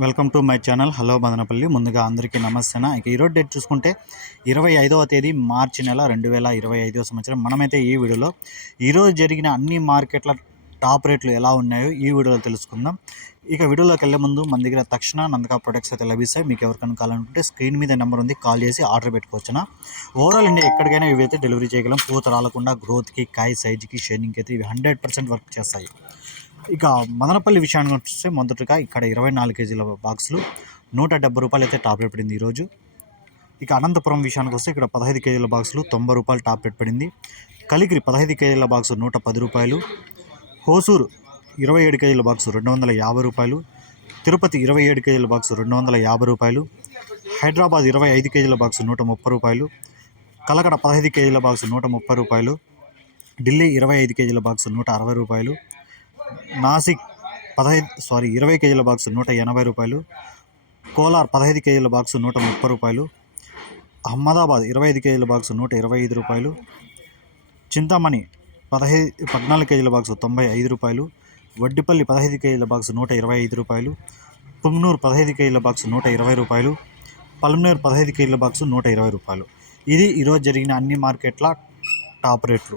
Welcome to my channel. Hello Madanapalle. ముందుగా అందరికీ నమస్తేనా? ఇక ఈరోజు డేట్ చూసుకుంటే ఇరవై ఐదవ తేదీ మార్చి నెల రెండు వేల ఇరవై ఐదవ సంవత్సరం. మనమైతే ఈ వీడియోలో ఈరోజు జరిగిన అన్ని మార్కెట్ల టాప్ రేట్లు ఎలా ఉన్నాయో ఈ వీడియోలో తెలుసుకుందాం. ఇక వీడియోలోకి వెళ్ళే ముందు మన దగ్గర తక్షణ నందకా ప్రొడక్ట్స్ అయితే లభిస్తాయి. మీకు ఎవరికైనా కావాలనుకుంటే స్క్రీన్ మీద నెంబర్ ఉంది కాల్ చేసి ఆర్డర్ పెట్టుకోవచ్చునా? ఓవరాల్ అండి ఎక్కడికైనా ఇవైతే డెలివరీ చేయగలం. పూత రాలకుండా గ్రోత్కి కాయ సైజుకి షేనింగ్కి అయితే ఇవి హండ్రెడ్ పర్సెంట్ వర్క్ చేస్తాయి. ఇక మదనపల్లి విషయానికి వస్తే మొదటగా ఇక్కడ ఇరవై నాలుగు కేజీల బాక్సులు నూట డెబ్బై రూపాయలు అయితే టాప్ రేట్ పడింది ఈరోజు. ఇక అనంతపురం విషయానికి వస్తే ఇక్కడ పదహైదు కేజీల బాక్సులు తొంభై రూపాయలు టాప్ రేట్ పడింది. కలిగిరి పదహైదు కేజీల బాక్సు నూట పది రూపాయలు. హోసూరు ఇరవై ఏడు కేజీల బాక్సు రెండు వందల యాభై రూపాయలు. తిరుపతి ఇరవై ఏడు కేజీల బాక్సు రెండు వందల యాభై రూపాయలు. హైదరాబాద్ ఇరవై ఐదు కేజీల బాక్సు నూట ముప్పై రూపాయలు. కలకడ పదహైదు కేజీల బాక్సు నూట ముప్పై రూపాయలు. ఢిల్లీ ఇరవై ఐదు కేజీల బాక్సు నూట అరవై రూపాయలు. నాసిక్ పదహైదు సారీ ఇరవై కేజీల బాక్సు నూట ఎనభై రూపాయలు కోలార్ పదహైదు కేజీల బాక్సు నూట ముప్పై రూపాయలు అహ్మదాబాద్ ఇరవై ఐదు కేజీల బాక్సు నూట ఇరవై ఐదు రూపాయలు చింతామణి పదహైదు పద్నాలుగు కేజీల బాక్స్ తొంభై ఐదు రూపాయలు వడ్డిపల్లి పదహైదు కేజీల బాక్స్ నూట ఇరవై ఐదు రూపాయలు పుంగనూరు పదహైదు కేజీల బాక్స్ నూట ఇరవై రూపాయలు పల్మనేరు పదహైదు కేజీల బాక్స్ నూట ఇరవై రూపాయలు. ఇది ఈరోజు జరిగిన అన్ని మార్కెట్ల టాప్ రేట్లు.